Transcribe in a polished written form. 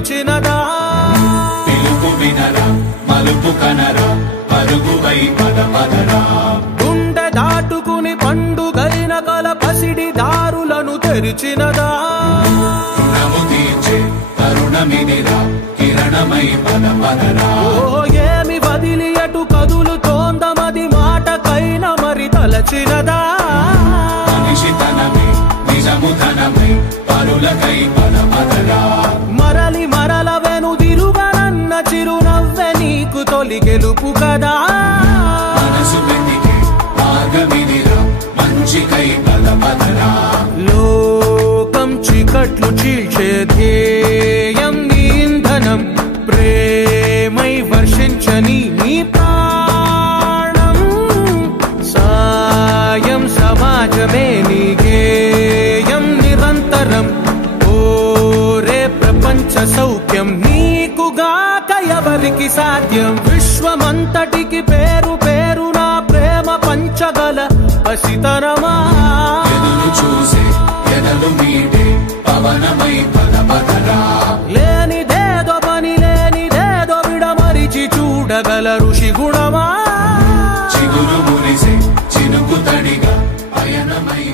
తెరిచినదా పిలుపు వినరా మలుపు కనరా పరుగువై పద పదరా గుండె దాటుకుని పండుగైన కల పసిడి దారులను తెరిచినదా రుణము తీర్చే తరుణమిదిరా కిరణమై పద పదరా ఓ ఏమి వదిలి అటు కదులుతోందమది మాటకైన మరి తలచినదా మనిషితనమే నిజముధనమై పరులకై పద పదరా మరలి మరల వెనుదిరుగనన్న చిరునవ్వె నీకు తొలి గెలుపు కదా మనసు వెతికే మార్గమిదిరా మంచికై పద పదరా లోకం చీకట్లు చీల్చే ధ్యేయం నీ ఇంధనం ప్రేమై వర్షించని నీ ప్రాణం సాయం సమాజమే నీ గేయం నిరంతరం ఓరే ప్రపంచ సౌఖ్యం నీకుగాక ఎవరికి సాధ్యం విశ్వమంతటికి పేరు పేరు నా ప్రేమ పంచగల పసితనమా ఎదురు చూసే ఎదలు మీటే పవనమై పద పదరా లేనిదేదో పని లేనిదేదో విడమరిచి చూడగల ఋషి గుణమా చిగురు మురిసే చినుకు తడిగా పయనమై